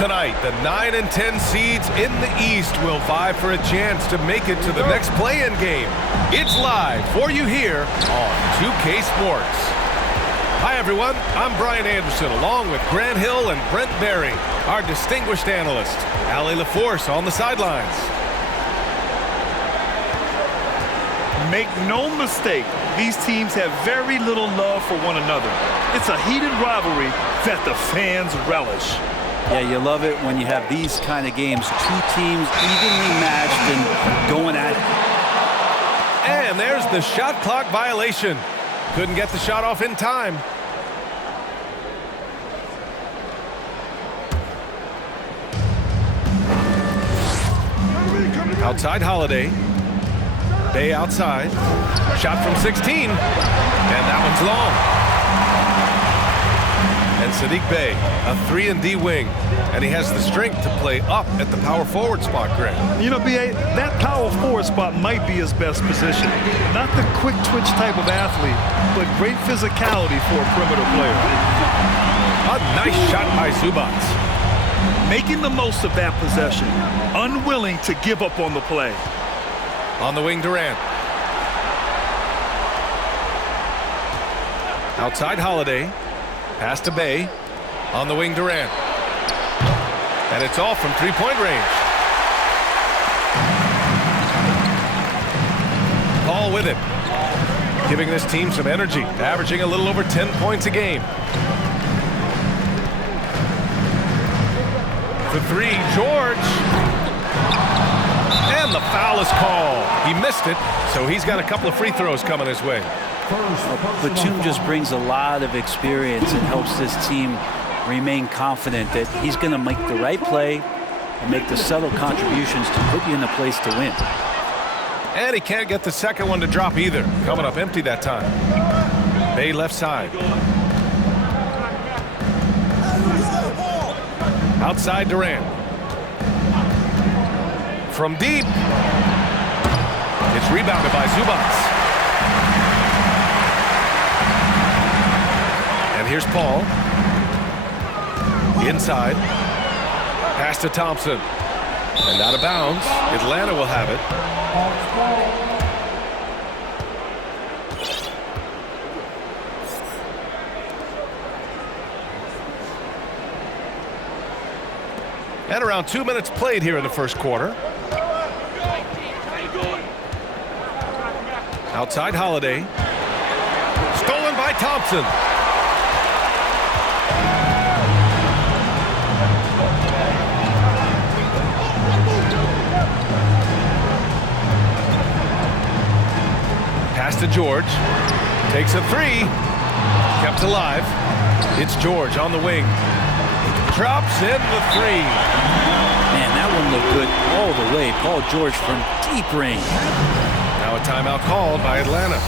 Tonight, the 9 and 10 seeds in the East will vie for a chance to make it to the next play-in game. It's live for you here on 2K Sports. Hi, everyone. I'm Brian Anderson, along with Grant Hill and Brent Berry, our distinguished analyst. Allie LaForce on the sidelines. Make no mistake, these teams have very little love for one another. It's a heated rivalry that the fans relish. Yeah, you love it when you have these kind of games. Two teams evenly matched and going at it. And there's the shot clock violation. Couldn't get the shot off in time. Outside Holiday. Bay outside. Shot from 16. And that one's long. And Sadiq Bey, a 3-and-D wing. And he has the strength to play up at the power forward spot, Greg. You know, B.A., that power forward spot might be his best position. Not the quick twitch type of athlete, but great physicality for a perimeter player. A nice shot by Zubats. Making the most of that possession. Unwilling to give up on the play. On the wing, Durant. Outside Holiday. Pass to Bay. On the wing, Durant. And it's off from three-point range. Paul with it. Giving this team some energy. Averaging a little over 10 points a game. For three, George. And the foul is called. He missed it, so he's got a couple of free throws coming his way. Batum just brings a lot of experience and helps this team remain confident that he's going to make the right play and make the subtle contributions to put you in a place to win. And he can't get the second one to drop either. Coming up empty that time. Bay left side. Outside Durant. From deep. It's rebounded by Zubats. And here's Paul. Inside. Pass to Thompson. And out of bounds. Atlanta will have it. And around 2 minutes played here in the first quarter. Outside Holiday. Stolen by Thompson. Pass to George. Takes a three. Kept alive. It's George on the wing. Drops in the three. Man, that one looked good all the way. Paul George from deep range. Now a timeout called by Atlanta.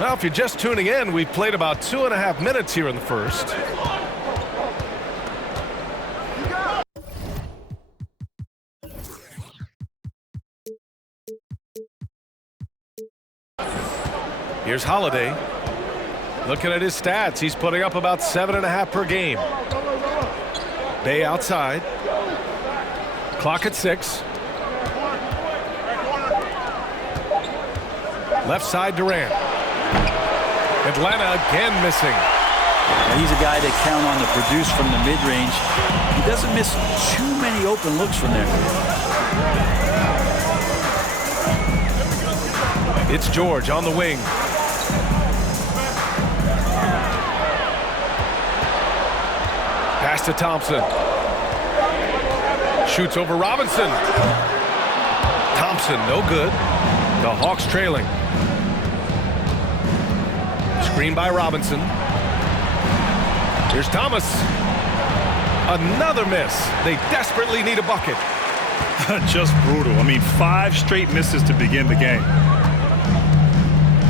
Well, if you're just tuning in, we've played about 2.5 minutes here in the first. Here's Holiday. Looking at his stats, he's putting up about 7.5 per game. Bay outside. Clock at 6. Left side, Durant. Atlanta again missing. And he's a guy that count on to produce from the mid-range. He doesn't miss too many open looks from there. It's George on the wing. Pass to Thompson. Shoots over Robinson. Thompson, no good. The Hawks trailing. Screen by Robinson. Here's Thomas. Another miss. They desperately need a bucket. Just brutal. I mean, 5 straight misses to begin the game.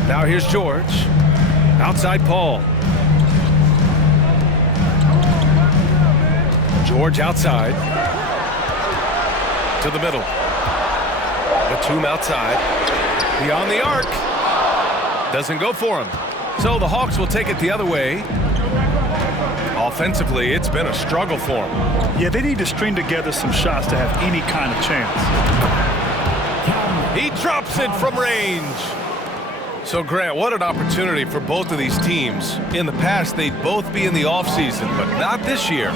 Now here's George. Outside Paul. George outside. To the middle. Batum outside. Beyond the arc. Doesn't go for him. So the Hawks will take it the other way. Offensively, it's been a struggle for them. Yeah, they need to string together some shots to have any kind of chance. He drops it from range. So, Grant, what an opportunity for both of these teams. In the past, they'd both be in the offseason, but not this year.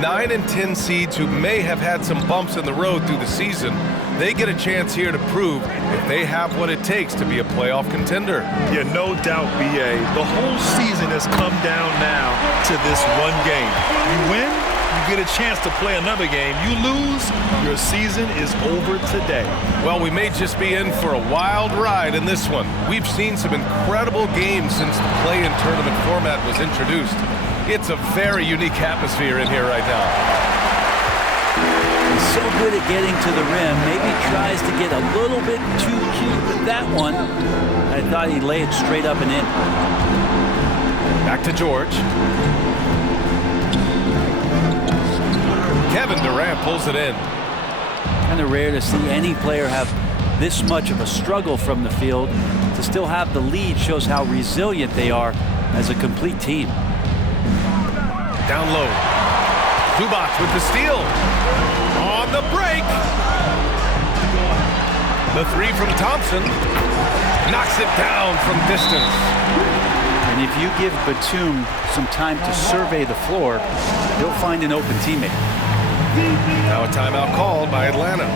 9 and 10 seeds who may have had some bumps in the road through the season, they get a chance here to prove if they have what it takes to be a playoff contender. Yeah, no doubt, B.A. The whole season has come down now to this one game. You win, you get a chance to play another game. You lose, your season is over today. Well, we may just be in for a wild ride in this one. We've seen some incredible games since the play-in tournament format was introduced. It's a very unique atmosphere in here right now. He's so good at getting to the rim. Maybe tries to get a little bit too cute with that one. I thought he'd lay it straight up and in. Back to George. Kevin Durant pulls it in. Kind of rare to see any player have this much of a struggle from the field. To still have the lead shows how resilient they are as a complete team. Down low. Zubac with the steal. On the break. The 3 from Thompson. Knocks it down from distance. And if you give Batum some time to survey the floor, he'll find an open teammate. Now a timeout called by Atlanta.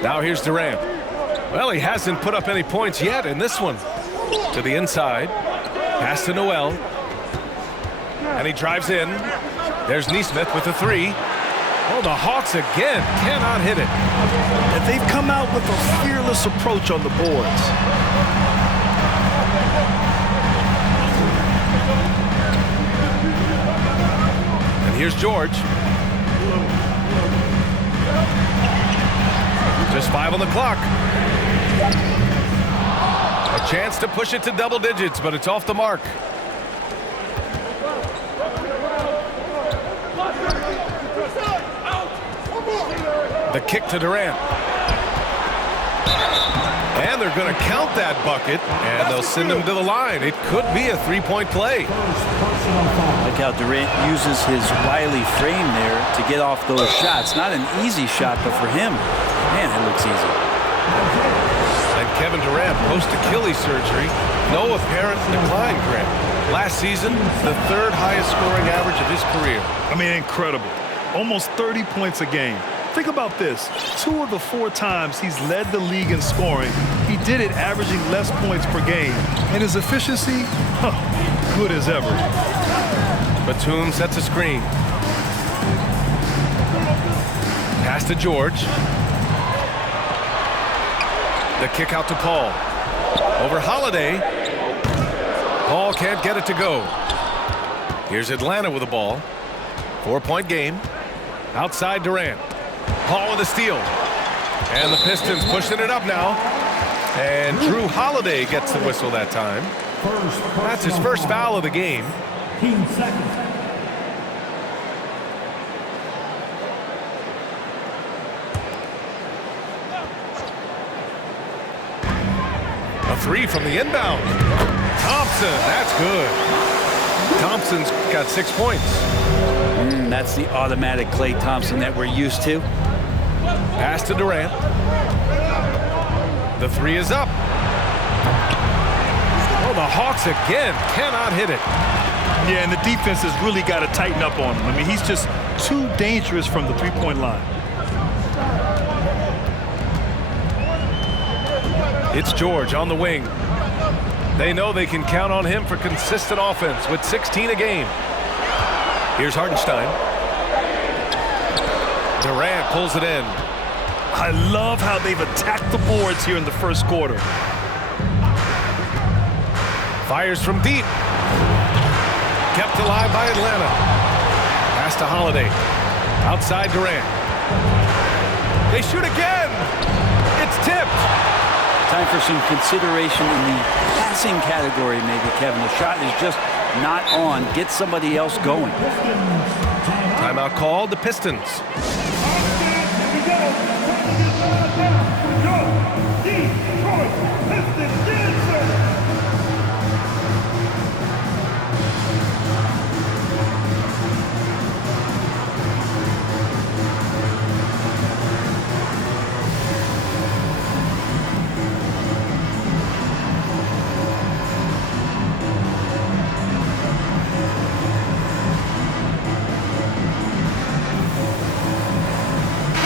Now here's Durant. Well, he hasn't put up any points yet in this one. To the inside. Pass to Noel. And he drives in. There's Nesmith with the 3. Oh, the Hawks again cannot hit it. And they've come out with a fearless approach on the boards. And here's George. Just 5 on the clock. A chance to push it to double digits, but it's off the mark. The kick to Durant. And they're going to count that bucket, and they'll send him to the line. It could be a 3-point play. Like how Durant uses his wily frame there to get off those shots. Not an easy shot, but for him, man, it looks easy. And Kevin Durant, post-Achilles surgery, no apparent decline, Grant. Last season, the 3rd highest scoring average of his career. I mean, incredible. Almost 30 points a game. Think about this. 2 of the 4 times he's led the league in scoring, he did it averaging less points per game. And his efficiency, good as ever. Batum sets a screen. Pass to George. The kick out to Paul. Over Holiday. Paul can't get it to go. Here's Atlanta with the ball. 4-point game. Outside Durant. Paul with a steal. And the Pistons pushing it up now. And Drew Holiday gets the whistle that time. That's his first foul of the game. 15 seconds. A three from the inbound. Thompson, that's good. Thompson's got 6 points. That's the automatic Klay Thompson that we're used to. Pass to Durant. The three is up. Oh, the Hawks again cannot hit it. Yeah, and the defense has really got to tighten up on him. I mean, he's just too dangerous from the three-point line. It's George on the wing. They know they can count on him for consistent offense with 16 a game. Here's Hartenstein. Durant pulls it in. I love how they've attacked the boards here in the first quarter. Fires from deep. Kept alive by Atlanta. Pass to Holiday. Outside Durant. They shoot again. It's tipped. Time for some consideration in the passing category, maybe, Kevin. The shot is just not on. Get somebody else going. Timeout called. The Pistons.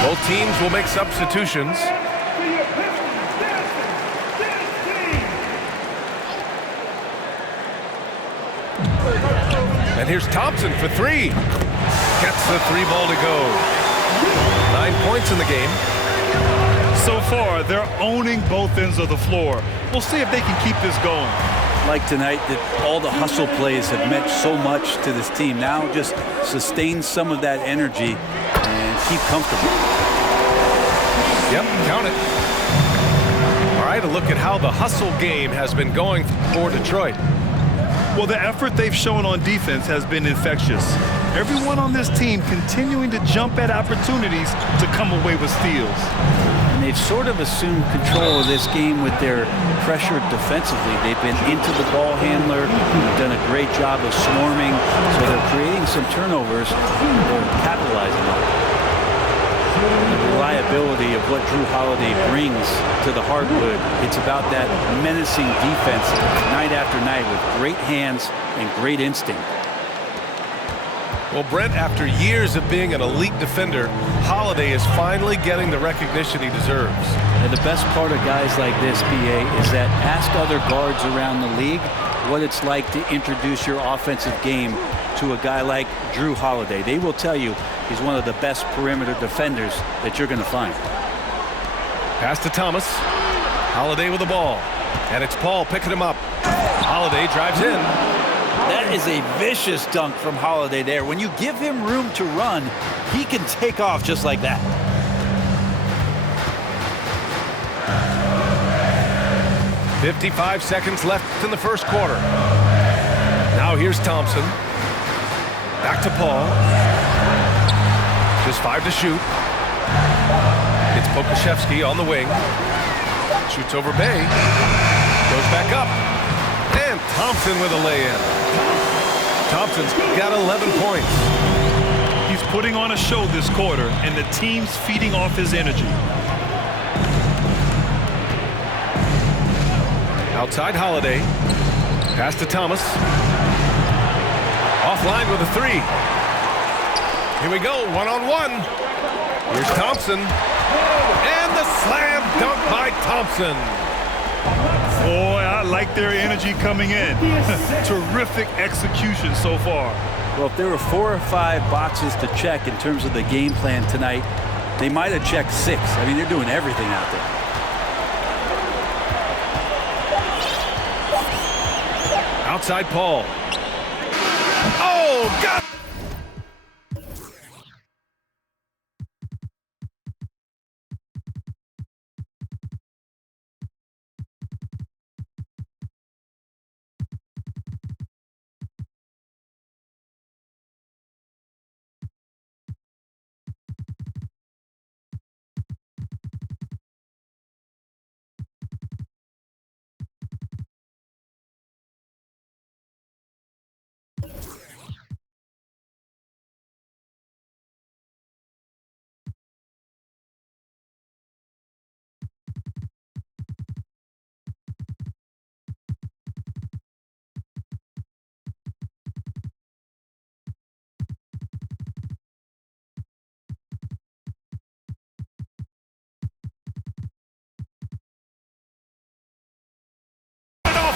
Both teams will make substitutions. And here's Thompson for three. Gets the three ball to go. 9 points in the game. So far, they're owning both ends of the floor. We'll see if they can keep this going. Like tonight, that all the hustle plays have meant so much to this team. Now just sustain some of that energy and keep comfortable. Yep, count it. All right, a look at how the hustle game has been going for Detroit. Well, the effort they've shown on defense has been infectious. Everyone on this team continuing to jump at opportunities to come away with steals. And they've sort of assumed control of this game with their pressure defensively. They've been into the ball handler, done a great job of swarming, so they're creating some turnovers. They're capitalizing on it. The reliability of what Drew Holiday brings to the hardwood, it's about that menacing defense night after night with great hands and great instinct. Well, Brent, after years of being an elite defender, Holiday is finally getting the recognition he deserves. And the best part of guys like this, BA, is that ask other guards around the league what it's like to introduce your offensive game to a guy like Drew Holiday. They will tell you he's one of the best perimeter defenders that you're going to find. Pass to Thomas. Holiday with the ball. And it's Paul picking him up. Holiday drives in. That is a vicious dunk from Holiday there. When you give him room to run, he can take off just like that. .55 seconds left in the first quarter. Now here's Thompson. Back to Paul. Just 5 to shoot. It's Pokusevski on the wing. Shoots over Bay. Goes back up. And Thompson with a lay-in. Thompson's got 11 points. He's putting on a show this quarter, and the team's feeding off his energy. Outside Holiday. Pass to Thomas. Offline with a three. Here we go, one-on-one. Here's Thompson. And the slam dunk by Thompson. Boy, I like their energy coming in. Terrific execution so far. Well, if there were 4 or 5 boxes to check in terms of the game plan tonight, they might have checked 6. I mean, they're doing everything out there. Outside Paul. Oh, got it!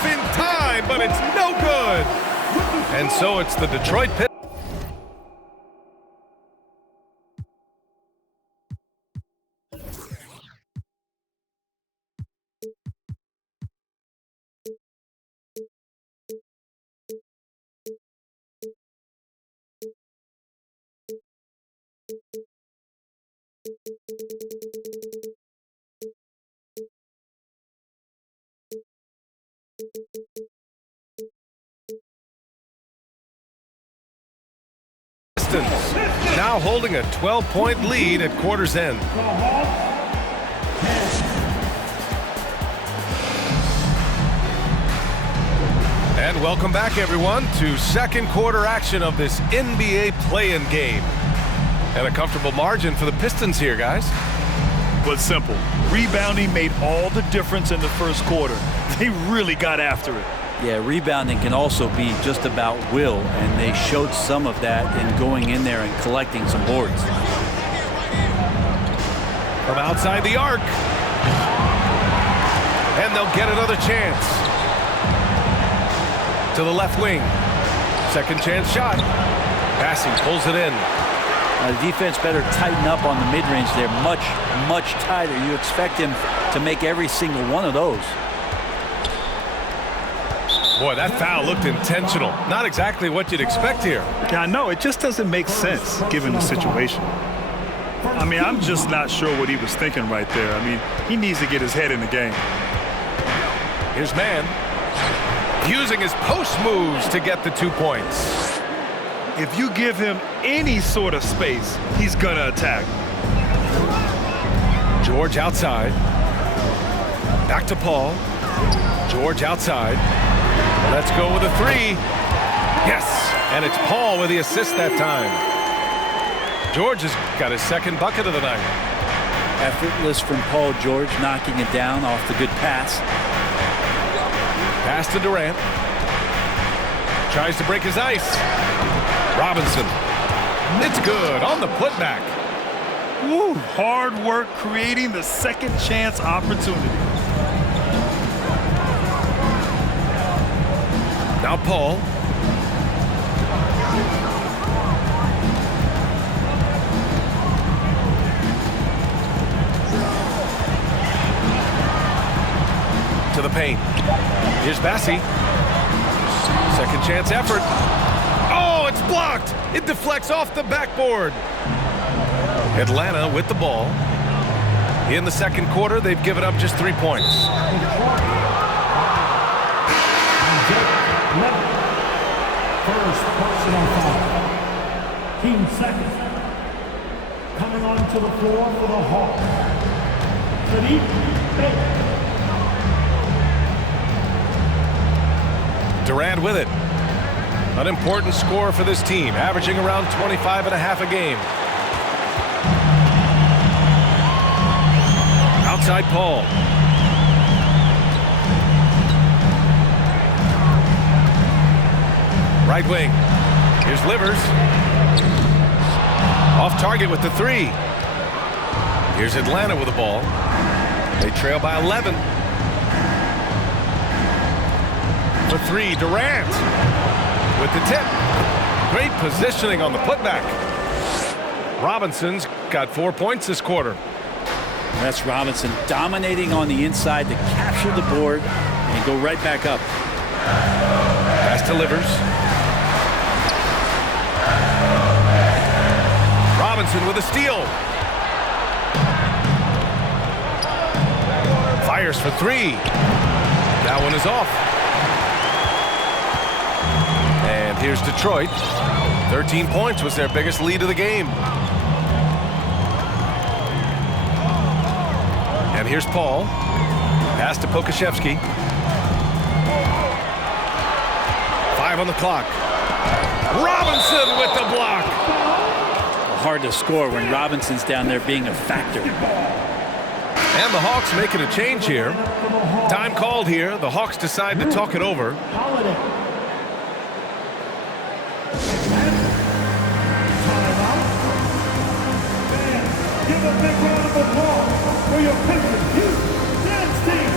In time, but it's no good. And so it's the Detroit Pistons. Now holding a 12-point lead at quarter's end. And welcome back, everyone, to second quarter action of this NBA play-in game. And a comfortable margin for the Pistons here, guys. But simple. Rebounding made all the difference in the first quarter. They really got after it. Yeah, rebounding can also be just about will, and they showed some of that in going in there and collecting some boards. From outside the arc. And they'll get another chance. To the left wing. Second chance shot. Passing pulls it in. The defense better tighten up on the mid-range. They're much, much tighter. You expect him to make every single one of those. Boy, that foul looked intentional. Not exactly what you'd expect here. Yeah, I know. It just doesn't make sense given the situation. I mean, I'm just not sure what he was thinking right there. I mean, he needs to get his head in the game. Here's Man. Using his post moves to get the 2 points. If you give him any sort of space, he's going to attack. George outside. Back to Paul. George outside. Let's go with a three. Yes, and it's Paul with the assist that time. George has got his second bucket of the night. Effortless from Paul George, knocking it down off the good pass. Pass to Durant. Tries to break his ice. Robinson. It's good on the putback. Woo, hard work creating the second chance opportunity. Now Paul. To the paint. Here's Bassi. Second chance effort. Oh, it's blocked. It deflects off the backboard. Atlanta with the ball. In the second quarter, they've given up just 3 points. First personal foul. Team second. Coming onto the floor for the Hawks. Sadiq Bey. Durant with it. An important score for this team, averaging around 25 and a half a game. Outside Paul. Right wing. Here's Livers. Off target with the three. Here's Atlanta with the ball. They trail by 11. For three, Durant with the tip. Great positioning on the putback. Robinson's got 4 points this quarter. That's Robinson dominating on the inside to capture the board and go right back up. delivers. Robinson with a steal. Fires for three. That one is off. And here's Detroit. 13 points was their biggest lead of the game. And here's Paul. Pass to Pokashevsky. 5 on the clock. Robinson with the block. Hard to score when Robinson's down there being a factor. And the Hawks making a change here. Time called here. The Hawks decide to talk it over. Give a big round of applause for your Pistons dance team.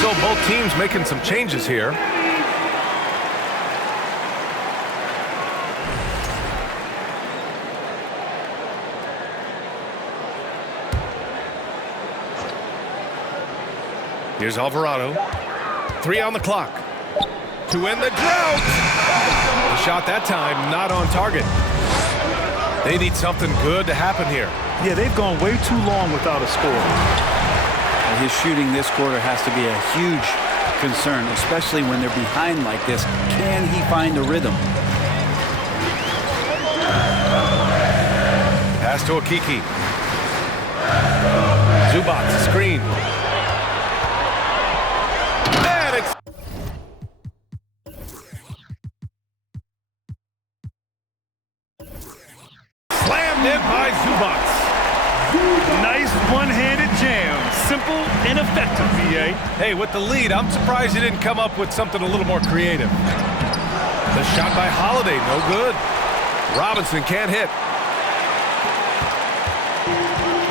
So both teams making some changes here. Here's Alvarado. 3 on the clock. To end the drought. The shot that time not on target. They need something good to happen here. Yeah, they've gone way too long without a score. His shooting this quarter has to be a huge concern, especially when they're behind like this. Can he find a rhythm? Pass to Okiki. Zubac, screen. And it's slammed in by Zubac. Nice one-handed jam. Simple and effective, VA. Hey, with the lead, I'm surprised he didn't come up with something a little more creative. The shot by Holiday, no good. Robinson can't hit.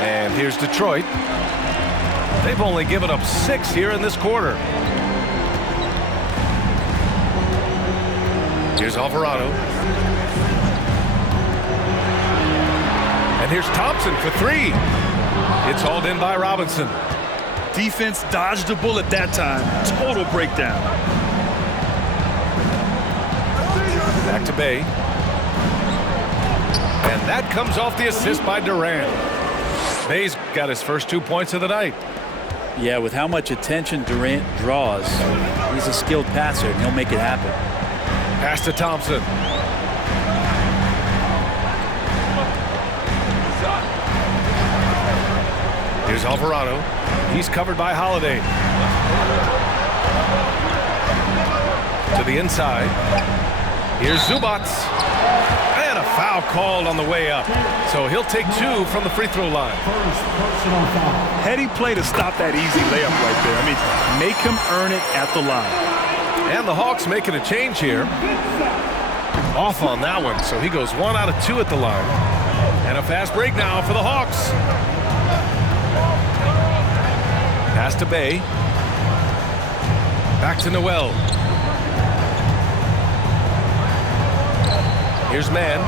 And here's Detroit. They've only given up 6 here in this quarter. Here's Alvarado. And here's Thompson for 3. It's hauled in by Robinson. Defense dodged the bullet that time. Total breakdown. Back to Bay. And that comes off the assist by Durant. Bay's got his first 2 points of the night. Yeah, with how much attention Durant draws, he's a skilled passer, and he'll make it happen. Pass to Thompson. Here's Alvarado. He's covered by Holiday. To the inside. Here's Zubac. And a foul called on the way up. So he'll take 2 from the free throw line. Heady play to stop that easy layup right there. I mean, make him earn it at the line. And the Hawks making a change here. Off on that one. So he goes 1 out of 2 at the line. And a fast break now for the Hawks. Pass to Bay. Back to Noel. Here's Mann.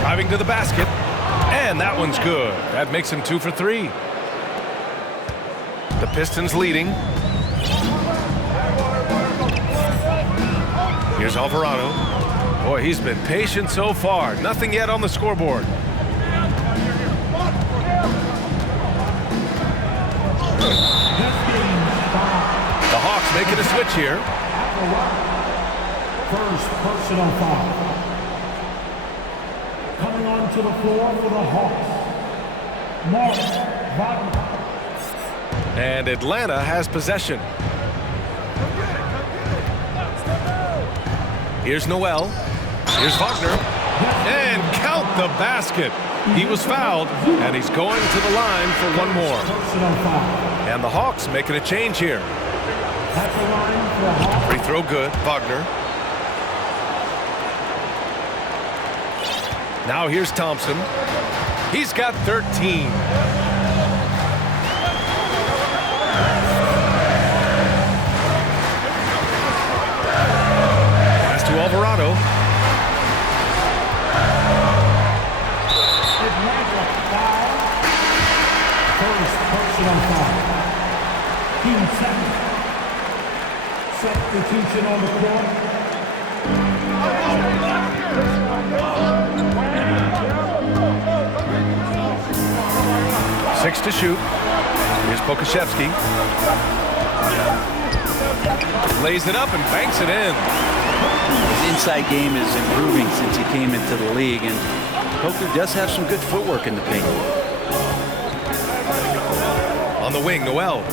Driving to the basket. And that one's good. That makes him 2 for 3. The Pistons leading. Here's Alvarado. Boy, he's been patient so far. Nothing yet on the scoreboard. The Hawks making a switch here. First personal foul. Coming onto the floor for the Hawks, Wagner. And Atlanta has possession. Here's Noel. Here's Wagner. And count the basket. He was fouled, and he's going to the line for 1 more. And the Hawks making a change here. Free throw good. Wagner. Now here's Thompson. He's got 13. Pass to Alvarado. First personal foul. Team second. Substitution on the court. 6 to shoot. Here's Pokashevsky. Lays it up and banks it in. His inside game is improving since he came into the league, and Poker does have some good footwork in the paint. On the wing, Noel.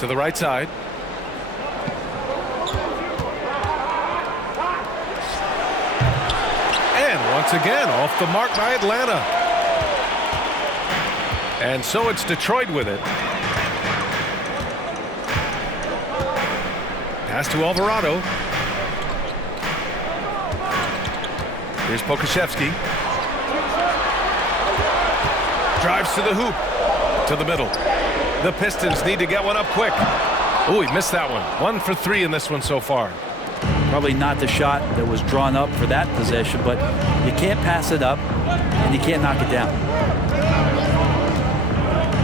To the right side. And once again, off the mark by Atlanta. And so it's Detroit with it. Pass to Alvarado. Here's Pokashevsky. Drives to the hoop. To the middle. The Pistons need to get one up quick. Oh, he missed that one. 1 for 3 in this one so far. Probably not the shot that was drawn up for that possession, but you can't pass it up and you can't knock it down.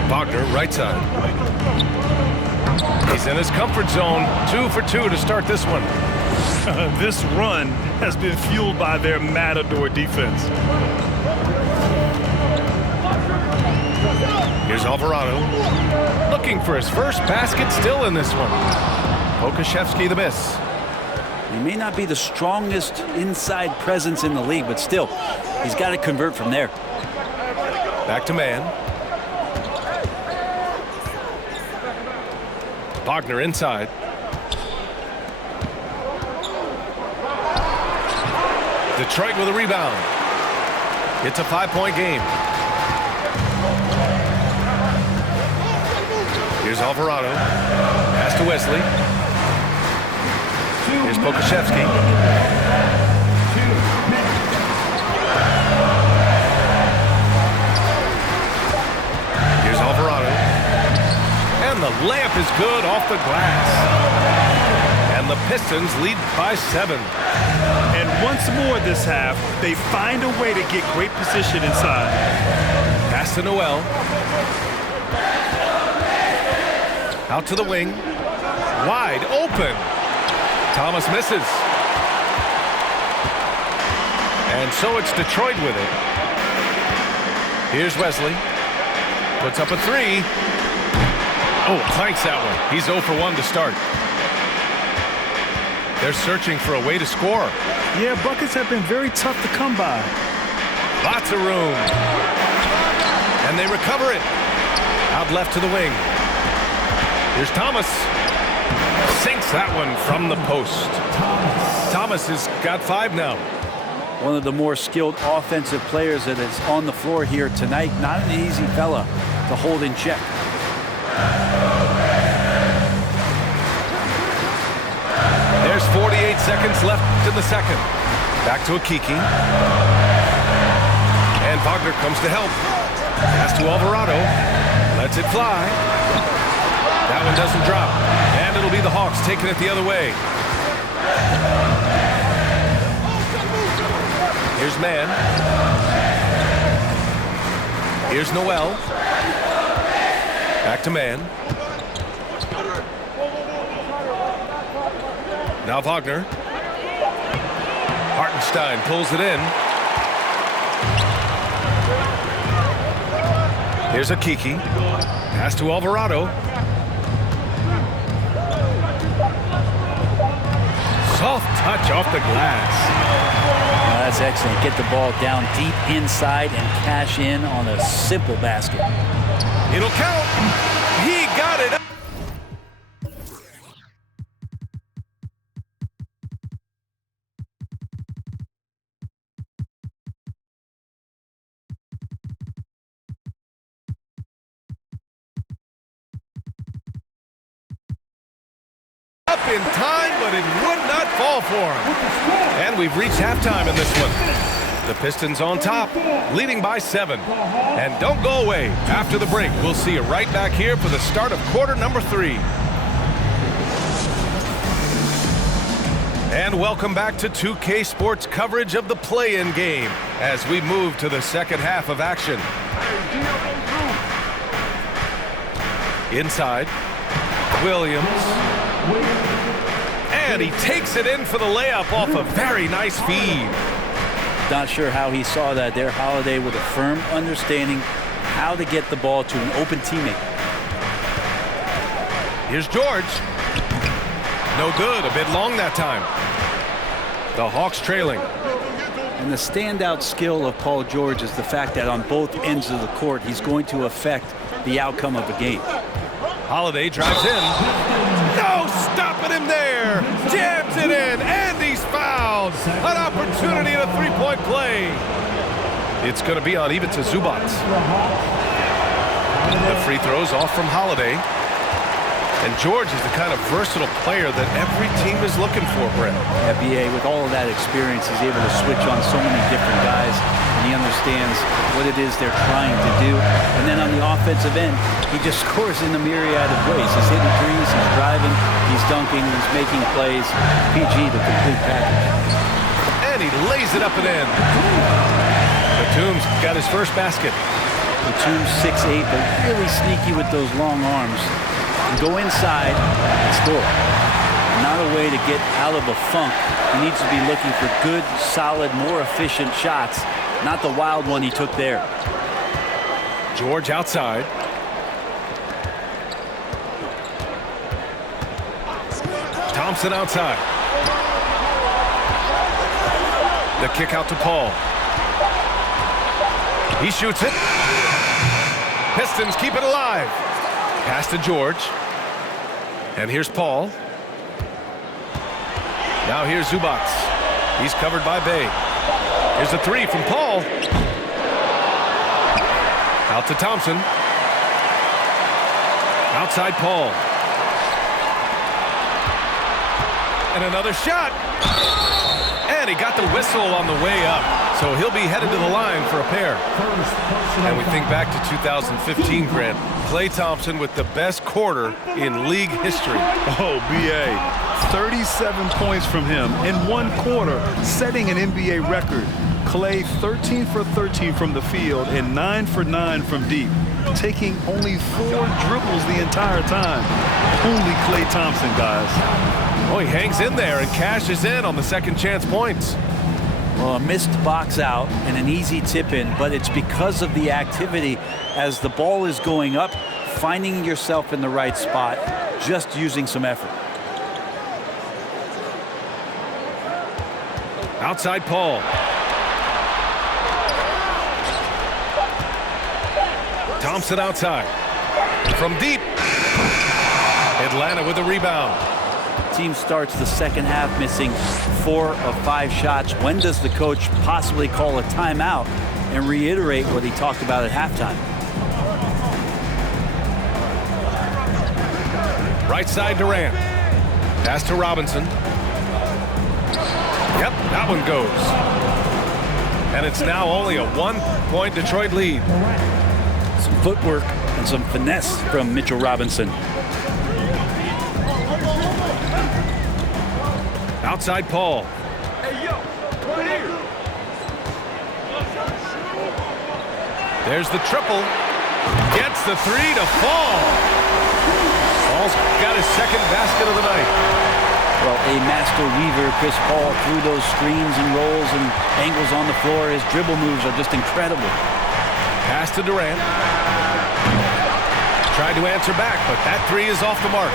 Wagner, right side. He's in his comfort zone. 2 for 2 to start this one. This run has been fueled by their matador defense. Here's Alvarado. Looking for his first basket still in this one. Pokashevsky the miss. He may not be the strongest inside presence in the league, but still, he's got to convert from there. Back to man. Wagner inside. Detroit with a rebound. It's a 5-point game. Here's Alvarado. Pass to Wesley. Here's Pokashevsky. Here's Alvarado. And the layup is good off the glass. And the Pistons lead by 7. And once more this half, they find a way to get great position inside. Pass to Noel. Out to the wing. Wide open. Thomas misses. And so it's Detroit with it. Here's Wesley. Puts up a 3. Oh, clanks that one. He's 0 for 1 to start. They're searching for a way to score. Yeah, buckets have been very tough to come by. Lots of room. And they recover it. Out left to the wing. Here's Thomas. Sinks that one from the post. Thomas has got 5 now. One of the more skilled offensive players that is on the floor here tonight. Not an easy fella to hold in check. There's 48 seconds left in the second. Back to Akiki. And Wagner comes to help. Pass to Alvarado. Lets it fly. That one doesn't drop. And it'll be the Hawks taking it the other way. Here's Man. Here's Noel. Back to Man. Now Wagner. Hartenstein pulls it in. Here's Akiki. Pass to Alvarado. Soft touch off the glass. That's excellent. Get the ball down deep inside and cash in on a simple basket. It'll count. He got it. Up in time, but it would not fall for him. And we've reached halftime in this one. The Pistons on top, leading by 7. And don't go away. After the break, we'll see you right back here for the start of quarter number 3. And welcome back to 2K Sports coverage of the play-in game as we move to the second half of action. Inside, Williams. And he takes it in for the layup off a very nice feed. Not sure how he saw that there. Holiday with a firm understanding how to get the ball to an open teammate. Here's George. No good, a bit long that time. The Hawks trailing. And the standout skill of Paul George is the fact that on both ends of the court, he's going to affect the outcome of the game. Holiday drives in. No stopping him there. Jams it in, and he's fouled. An opportunity at a three-point play. It's going to be on Ivica Zubac. The free throws off from Holiday. And George is the kind of versatile player that every team is looking for, Brett. BA, with all of that experience, he's able to switch on so many different guys, and he understands what it is they're trying to do. And then on the offensive end, he just scores in a myriad of ways. He's hitting threes, he's driving, he's dunking, he's making plays. PG, the complete package. And he lays it up and in. Batum's got his first basket. Batum's 6'8", but really sneaky with those long arms. Go inside and score. Not a way to get out of a funk. He needs to be looking for good, solid, more efficient shots, not the wild one he took there. George outside. Thompson outside. The kick out to Paul. He shoots it. Pistons keep it alive. Pass to George. And here's Paul. Now here's Zubac. He's covered by Bay. Here's a three from Paul. Out to Thompson. Outside Paul. And another shot. And he got the whistle on the way up. So he'll be headed to the line for a pair. And we think back to 2015, Grant. Klay Thompson with the best quarter in league history. Oh, BA. 37 points from him in one quarter, setting an NBA record. Klay 13 for 13 from the field and 9 for 9 from deep, taking only 4 dribbles the entire time. Only Klay Thompson, guys. Oh, he hangs in there and cashes in on the second chance points. Well, a missed box out and an easy tip in, but it's because of the activity as the ball is going up, finding yourself in the right spot, just using some effort. Outside Paul. Thompson outside. From deep. Atlanta with a rebound. Team starts the second half missing 4 of 5 shots. When does the coach possibly call a timeout and reiterate what he talked about at halftime? Right side Durant. Pass to Robinson. Yep, that one goes. And it's now only a 1-point Detroit lead. Some footwork and some finesse from Mitchell Robinson. Outside Paul. There's the triple. Gets the three to fall. Paul's got his second basket of the night. Well, a master weaver, Chris Paul, through those screens and rolls and angles on the floor. His dribble moves are just incredible. Pass to Durant. Tried to answer back, but that three is off the mark.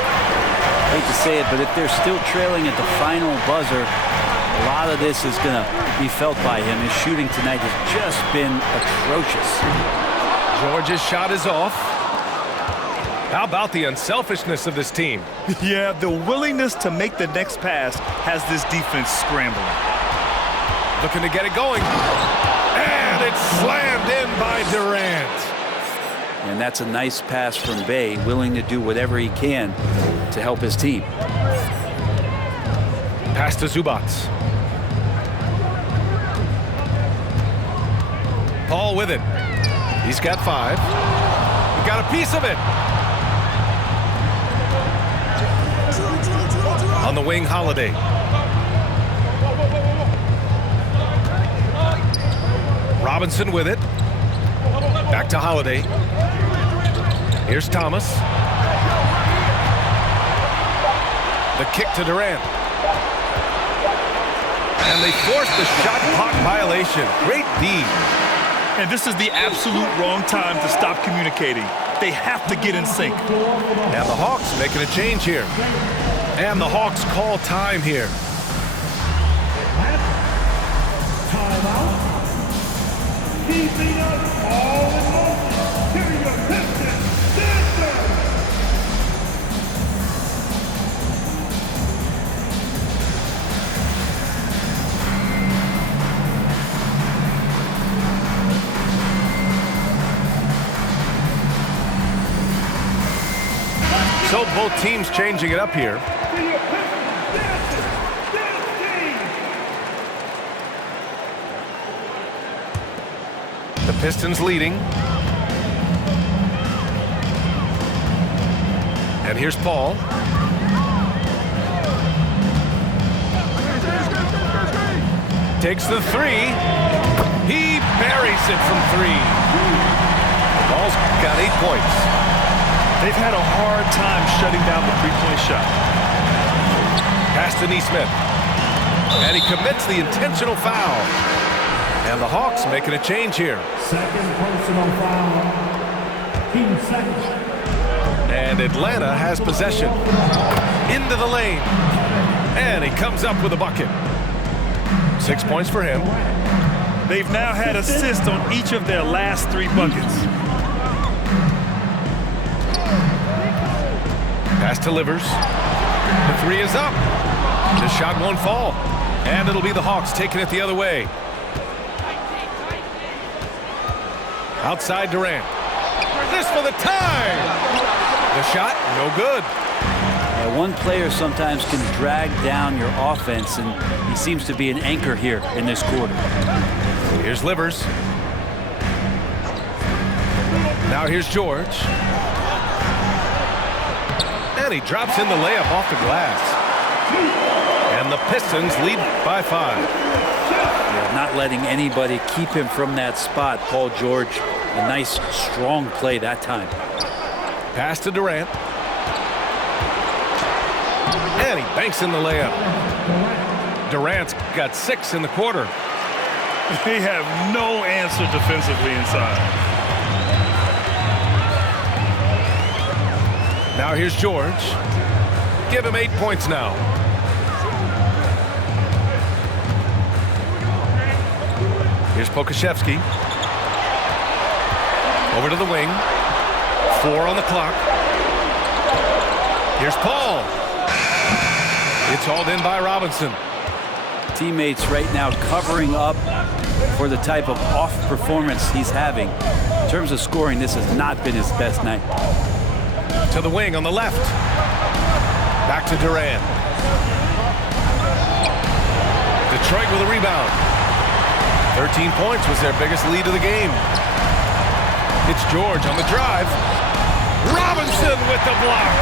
I hate to say it, but if they're still trailing at the final buzzer, a lot of this is going to be felt by him. His shooting tonight has just been atrocious. George's shot is off. How about the unselfishness of this team? Yeah, the willingness to make the next pass has this defense scrambling. Looking to get it going. And it's slammed in by Durant. And that's a nice pass from Bay, willing to do whatever he can to help his team. Pass to Zubac. Paul with it. He's got 5. He got a piece of it. On the wing, Holiday. Robinson with it. Back to Holiday. Here's Thomas. The kick to Durant. And they forced the shot clock violation. Great D. And this is the absolute wrong time to stop communicating. They have to get in sync. And the Hawks making a change here. And the Hawks call time here. Timeout. Keeping us all in motion. Here your Pistons. Dancers. So both teams changing it up here. The Pistons leading. And here's Paul. Takes the 3. He buries it from 3. Paul's got 8 points. They've had a hard time shutting down the three-point shot. Pass to Neesmith. And he commits the intentional foul. And the Hawks making a change here. Second personal foul. Team second. And Atlanta has possession. Into the lane. And he comes up with a bucket. 6 points for him. They've now had assists on each of their last 3 buckets. Pass to Livers. The 3 is up. The shot won't fall. And it'll be the Hawks taking it the other way. Outside Durant. This for the tie. The shot, no good. Yeah, one player sometimes can drag down your offense, and he seems to be an anchor here in this quarter. Here's Livers. Now here's George. And he drops in the layup off the glass. And the Pistons lead by 5. Yeah, not letting anybody keep him from that spot. Paul George, a nice, strong play that time. Pass to Durant. And he banks in the layup. Durant's got 6 in the quarter. They have no answer defensively inside. Now here's George. Give him 8 points now. Here's Pokashevsky. Over to the wing. 4 on the clock. Here's Paul. It's hauled in by Robinson. Teammates right now covering up for the type of off performance he's having. In terms of scoring, this has not been his best night. To the wing on the left. Back to Durant. Detroit with a rebound. 13 points was their biggest lead of the game. It's George on the drive. Robinson with the block.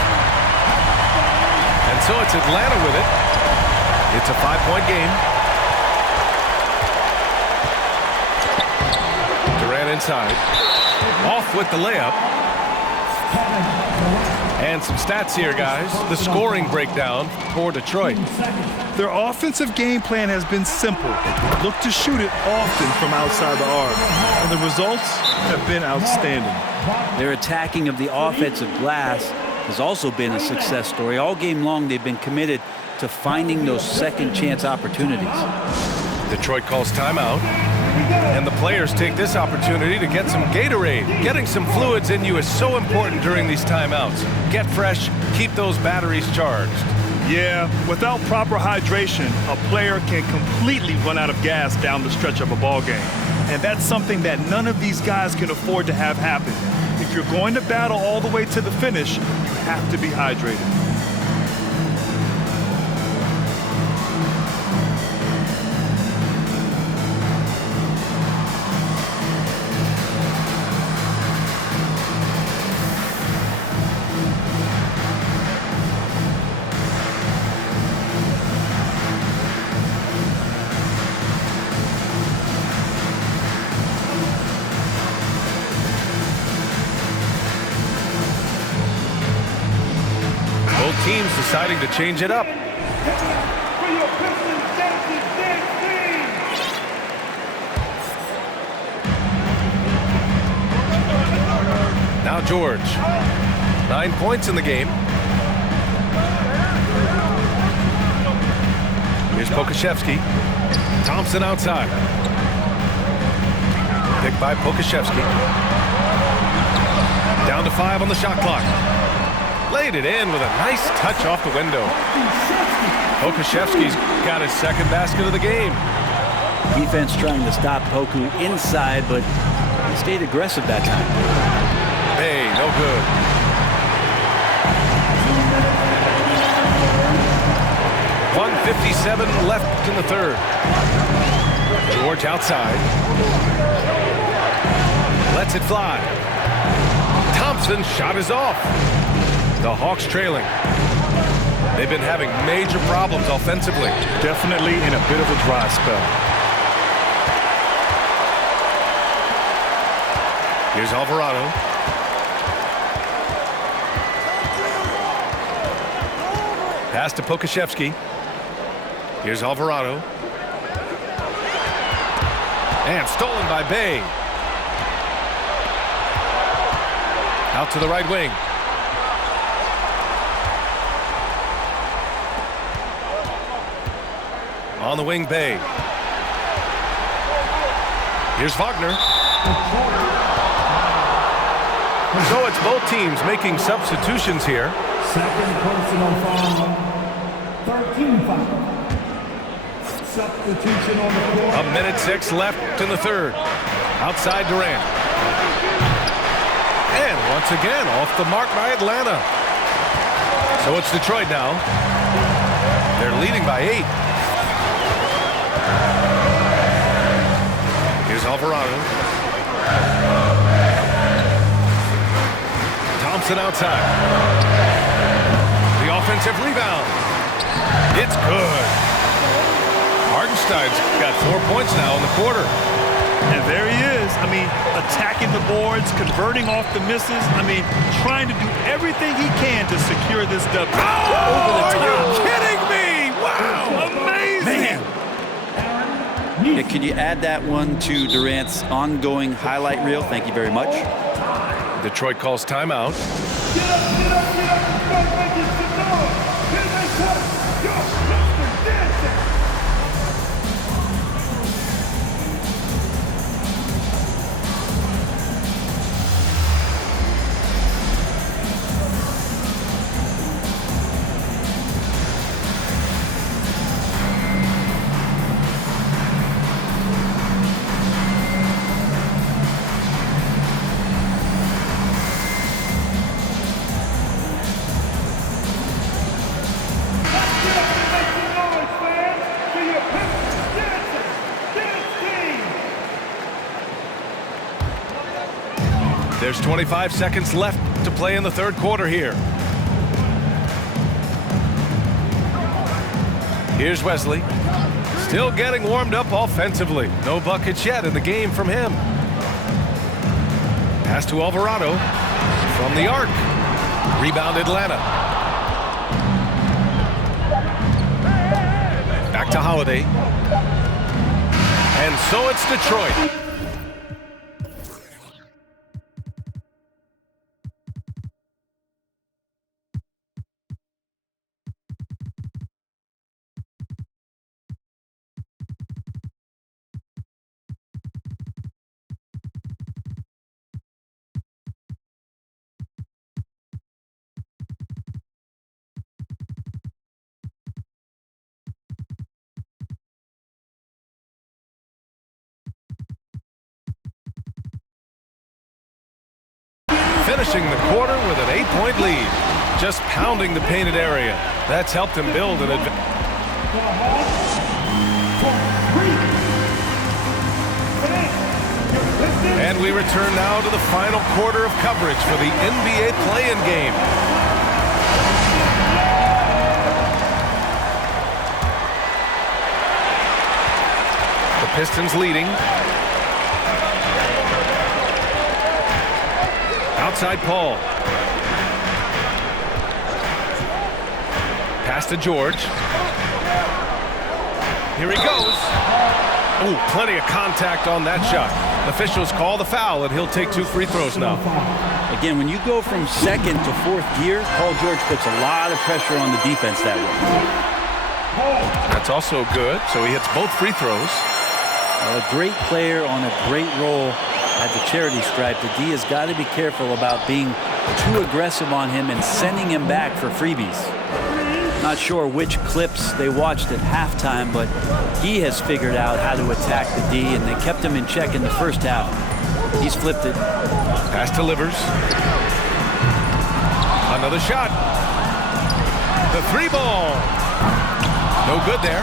And so it's Atlanta with it. It's a 5-point game. Durant inside. Off with the layup. And some stats here, guys. The scoring breakdown for Detroit. Their offensive game plan has been simple. Look to shoot it often from outside the arc. And the results have been outstanding. Their attacking of the offensive glass has also been a success story. All game long, they've been committed to finding those second chance opportunities. Detroit calls timeout. And the players take this opportunity to get some Gatorade. Getting some fluids in you is so important during these timeouts. Get fresh, keep those batteries charged. Yeah, without proper hydration, a player can completely run out of gas down the stretch of a ball game. And that's something that none of these guys can afford to have happen. If you're going to battle all the way to the finish, you have to be hydrated. teams deciding to change it up. For your Pistons, Jackson, dance team. Now George. 9 points in the game. Here's Pokashevsky. Thompson outside. Picked by Pokashevsky. Down to 5 on the shot clock. Laid it in with a nice touch off the window. Pokashevsky's got his second basket of the game. Defense trying to stop Poku inside, but he stayed aggressive that time. Hey, no good. .157 left in the third. George outside. Lets it fly. Thompson's shot is off. The Hawks trailing. They've been having major problems offensively. Definitely in a bit of a dry spell. Here's Alvarado. Pass to Pokashevsky. Here's Alvarado. And stolen by Bay. Out to the right wing. On the wing, Bay. Here's Wagner. So it's both teams making substitutions here. Second personal foul. 13 foul. Substitution on the floor. 1:06 left in the third. Outside Durant. And once again, off the mark by Atlanta. So it's Detroit now. They're leading by 8. Here's Alvarado. Thompson outside. The offensive rebound. It's good. Hartenstein's got 4 points now in the quarter. And there he is. I mean, attacking the boards, converting off the misses. I mean, trying to do everything he can to secure this W. Oh, Over the top. are you kidding me? Wow, amazing. Yeah, can you add that one to Durant's ongoing highlight reel? Thank you very much. Detroit calls timeout. Get up, get up, get up. Go make it some noise. Here they come. Yo, Pistons dancing. There's 25 seconds left to play in the third quarter here. Here's Wesley. Still getting warmed up offensively. No buckets yet in the game from him. Pass to Alvarado from the arc. Rebound Atlanta. Back to Holiday. And so it's Detroit. Finishing the quarter with an 8-point lead. Just pounding the painted area. That's helped him build an advantage. And we return now to the final quarter of coverage for the NBA play-in game. The Pistons leading. Outside Paul. Pass to George. Here he goes. Oh, plenty of contact on that shot. Officials call the foul, and he'll take 2 free throws now. Again, when you go from second to fourth gear, Paul George puts a lot of pressure on the defense that way. That's also good, so he hits both free throws. A great player on a great role at the charity stripe. The D has got to be careful about being too aggressive on him and sending him back for freebies. Not sure which clips they watched at halftime, but he has figured out how to attack the D, and they kept him in check in the first half. He's flipped it. Pass to Livers. Another shot. The 3-ball. No good there.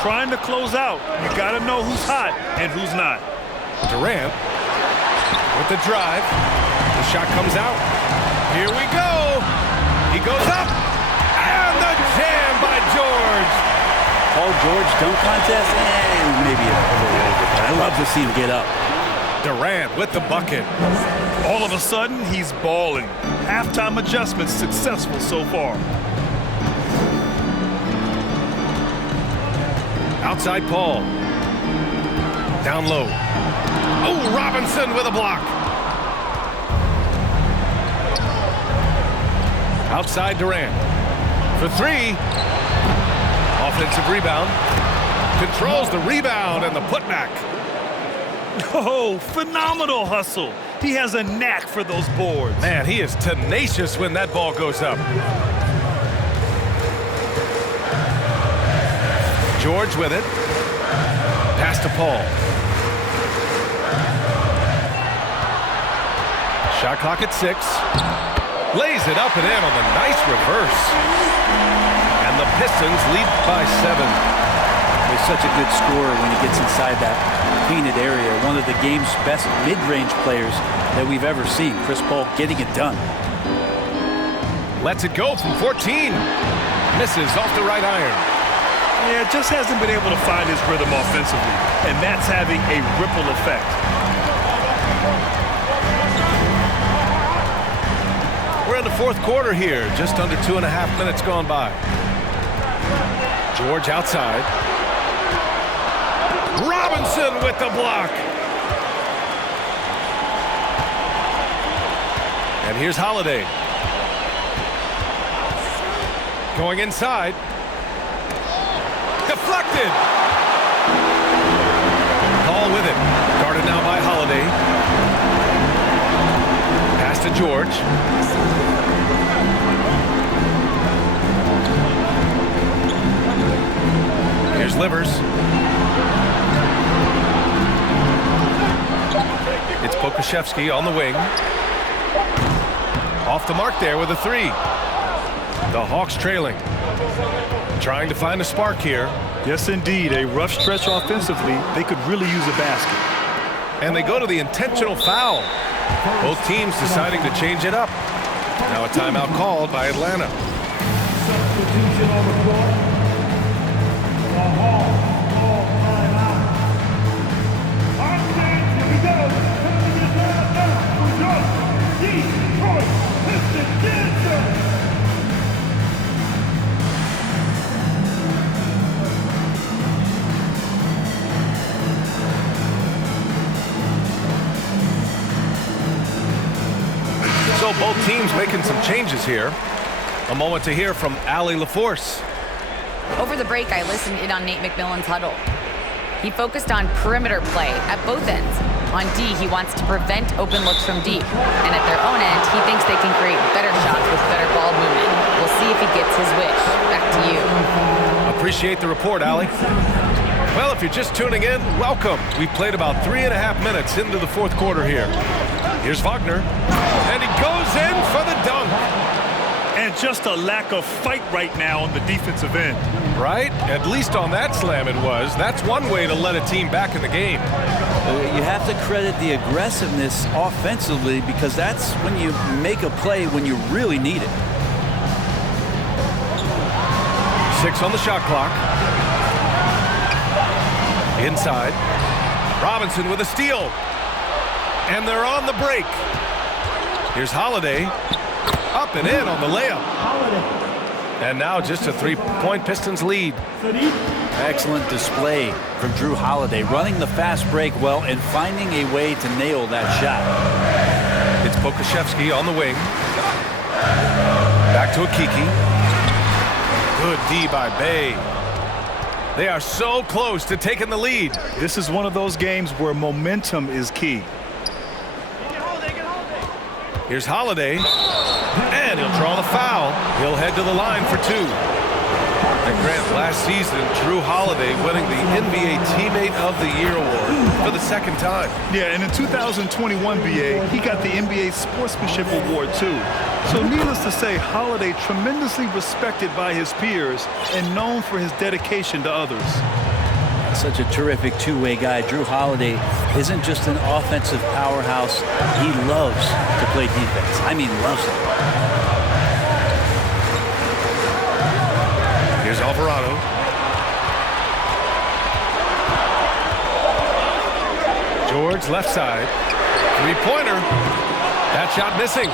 Trying to close out. You got to know who's hot and who's not. Durant with the drive. The shot comes out. Here we go. He goes up. And the jam by George. Paul George dunk contest? Maybe a little over, but I love to see him get up. Durant with the bucket. All of a sudden, he's balling. Halftime adjustments successful so far. Outside Paul. Down low. Oh, Robinson with a block. Outside Durant. For 3. Offensive rebound. Controls the rebound and the putback. Oh, phenomenal hustle. He has a knack for those boards. Man, he is tenacious when that ball goes up. George with it. Pass to Paul. Shot clock at 6. Lays it up and in on the nice reverse. And the Pistons lead by 7. He's such a good scorer when he gets inside that painted area. One of the game's best mid-range players that we've ever seen. Chris Paul getting it done. Lets it go from 14. Misses off the right iron. Yeah, just hasn't been able to find his rhythm offensively, and that's having a ripple effect. We're in the 4th quarter here, just under 2.5 minutes gone by. George outside. Robinson with the block. And here's Holiday. Going inside. Deflected. Paul with it. Guarded now by Holiday. Pass to George. Here's Livers. It's Pokusevski on the wing. Off the mark there with a 3. The Hawks trailing. Trying to find a spark here. Yes, indeed. A rough stretch offensively. They could really use a basket. And they go to the intentional foul. Both teams deciding to change it up. Now a timeout called by Atlanta. Substitution on the floor. The Hawks call timeout. On stage, here we go. Turning this round for your Detroit Pistons dancer. So both teams making some changes here. A moment to hear from Allie LaForce. Over the break, I listened in on Nate McMillan's huddle. He focused on perimeter play at both ends. On D, he wants to prevent open looks from deep. And at their own end, he thinks they can create better shots with better ball movement. We'll see if he gets his wish. Back to you. Appreciate the report, Allie. Well, if you're just tuning in, welcome. We've played about 3.5 minutes into the 4th quarter here. Here's Wagner, and he goes in for the dunk. And just a lack of fight right now on the defensive end. Right? At least on that slam it was. That's one way to let a team back in the game. You have to credit the aggressiveness offensively, because that's when you make a play when you really need it. 6 on the shot clock. Inside. Robinson with a steal. And they're on the break. Here's Holiday. Up and in on the layup. And now just a 3-point Pistons lead. Excellent display from Drew Holiday, running the fast break well and finding a way to nail that shot. It's Pokusevski on the wing. Back to Akiki. Good D by Bay. They are so close to taking the lead. This is one of those games where momentum is key. Here's Holiday. And he'll draw the foul. He'll head to the line for 2. And Grant, last season, Drew Holiday winning the NBA Teammate of the Year award for the 2nd time. Yeah, and in 2021, BA, he got the NBA Sportsmanship Award, too. So needless to say, Holiday tremendously respected by his peers and known for his dedication to others. Such a terrific two-way guy. Drew Holiday isn't just an offensive powerhouse. He loves to play defense. I mean, loves it. Here's Alvarado. George left side. 3-pointer. That shot missing.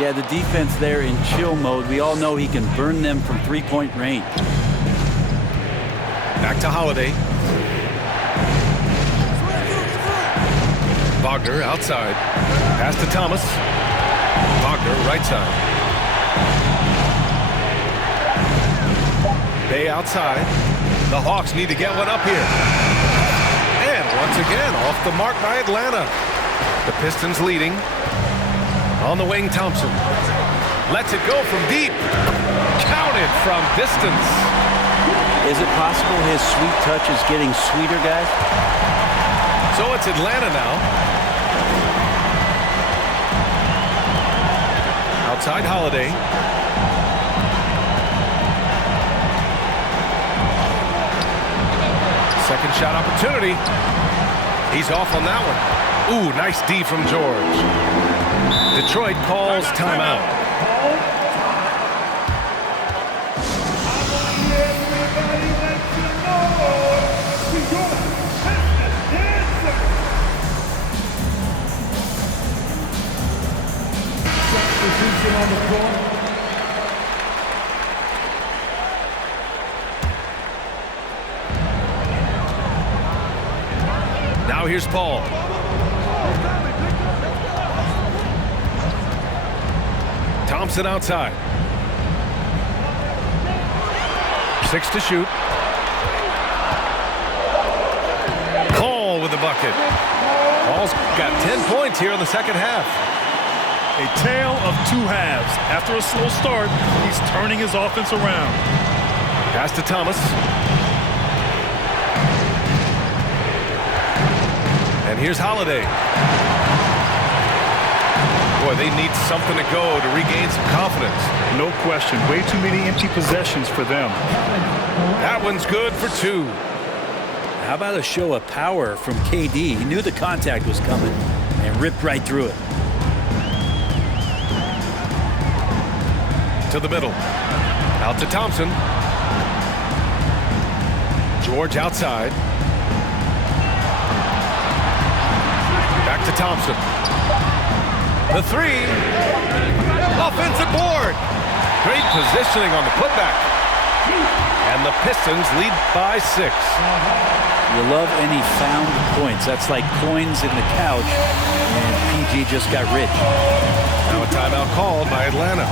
Yeah, the defense there in chill mode. We all know he can burn them from 3-point range. Back to Holiday. Wagner outside. Pass to Thomas. Wagner right side. Bay outside. The Hawks need to get one up here. And once again, off the mark by Atlanta. The Pistons leading. On the wing, Thompson. Lets it go from deep. Counted from distance. Is it possible his sweet touch is getting sweeter, guys? So it's Atlanta now. Outside Holiday. Second shot opportunity. He's off on that one. Ooh, nice D from George. Detroit calls timeout. On the floor. Now here's Paul. Thompson outside. 6 to shoot. Paul with the bucket. Paul's got 10 points here in the second half. A tale of 2 halves. After a slow start, he's turning his offense around. Pass to Thomas. And here's Holiday. Boy, they need something to go to regain some confidence. No question. Way too many empty possessions for them. That one's good for 2. How about a show of power from KD? He knew the contact was coming and ripped right through it. To the middle. Out to Thompson. George outside. Back to Thompson. The 3. Offensive board. Great positioning on the putback. And the Pistons lead by 6. You love any found points. That's like coins in the couch. And PG just got rich. Now a timeout called by Atlanta.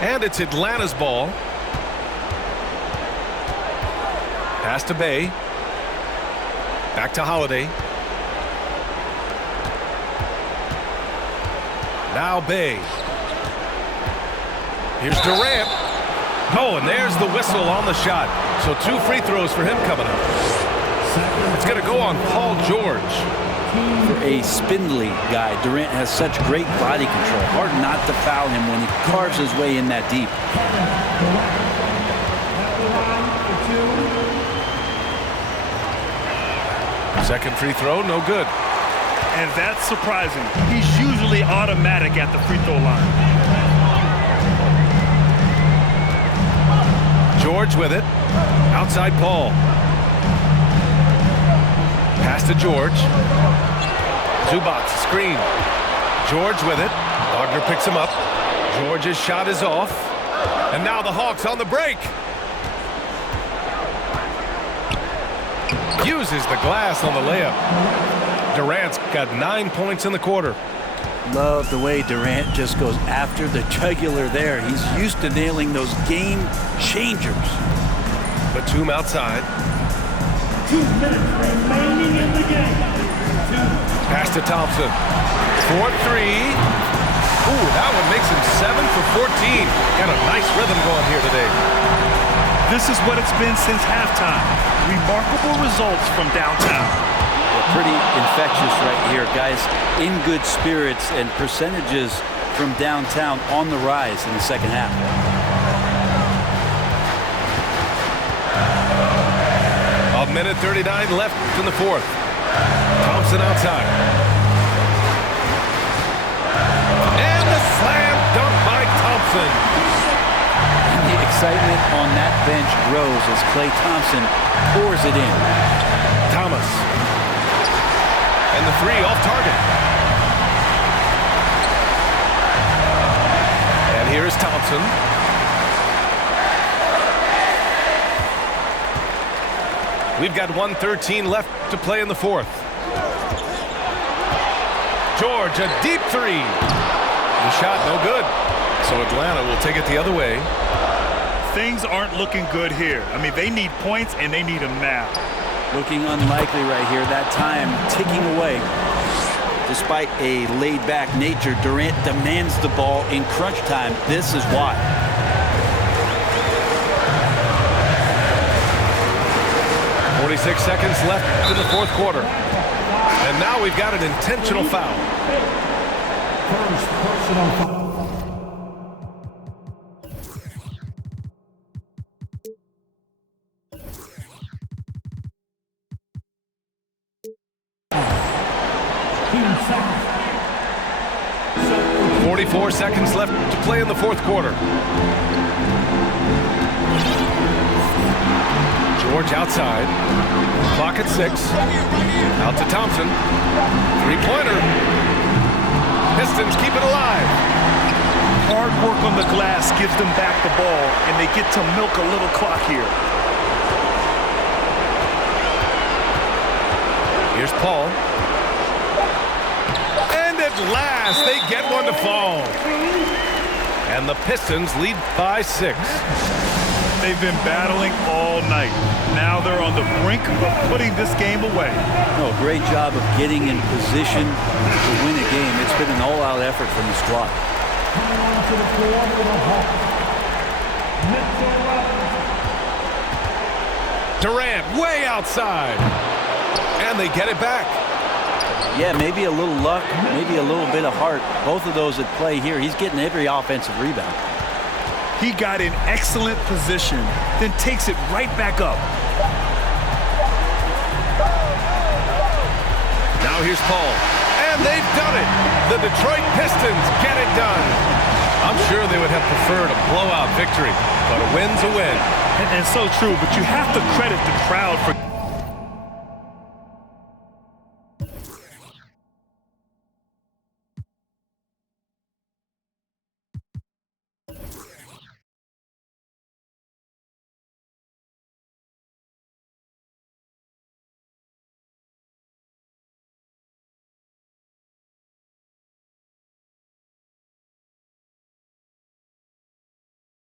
And it's Atlanta's ball. Pass to Bay. Back to Holiday. Now Bay. Here's Durant. Oh, and there's the whistle on the shot. So 2 free throws for him coming up. It's going to go on Paul George. For a spindly guy, Durant has such great body control. Hard not to foul him when he carves his way in that deep. Second free throw, no good. And that's surprising. He's usually automatic at the free throw line. George with it. Outside Paul. Pass to George. Zubac, screen. George with it. Wagner picks him up. George's shot is off. And now the Hawks on the break. Uses the glass on the layup. Durant's got 9 points in the quarter. Love the way Durant just goes after the jugular there. He's used to nailing those game changers. Batum outside. 2 minutes remaining in the game. Pass to Thompson. 4-3. Ooh, that one makes him 7 for 14. Got a nice rhythm going here today. This is what it's been since halftime. Remarkable results from downtown. Pretty infectious right here, guys. In good spirits and percentages from downtown on the rise in the second half. A minute 39 left in the fourth. Thompson outside. And the slam dunk by Thompson. And the excitement on that bench grows as Klay Thompson pours it in. Thomas. And the three off target. And here is Thompson. We've got 1:13 left to play in the fourth. George, a deep three. The shot no good. So Atlanta will take it the other way. Things aren't looking good here. I mean, they need points, and they need them now. Looking unlikely right here. That time ticking away. Despite a laid-back nature, Durant demands the ball in crunch time. This is why. .46 seconds left in the fourth quarter. And now we've got an intentional foul. First personal foul. 44 seconds left to play in the fourth quarter. George outside. Clock at 6. Out to Thompson. Three-pointer. Pistons keep it alive. Hard work on the glass gives them back the ball, and they get to milk a little clock here. Here's Paul. And at last, they get one to fall. And the Pistons lead by 6. They've been battling all night. Now they're on the brink of putting this game away. Oh, great job of getting in position to win a game. It's been an all-out effort from the squad. Coming onto the floor for the Hawks. Durant way outside. And they get it back. Yeah, maybe a little luck, maybe a little bit of heart. Both of those at play here. He's getting every offensive rebound. He got in excellent position, then takes it right back up. Now here's Paul. And they've done it. The Detroit Pistons get it done. I'm sure they would have preferred a blowout victory, but a win's a win. And so true, but you have to credit the crowd for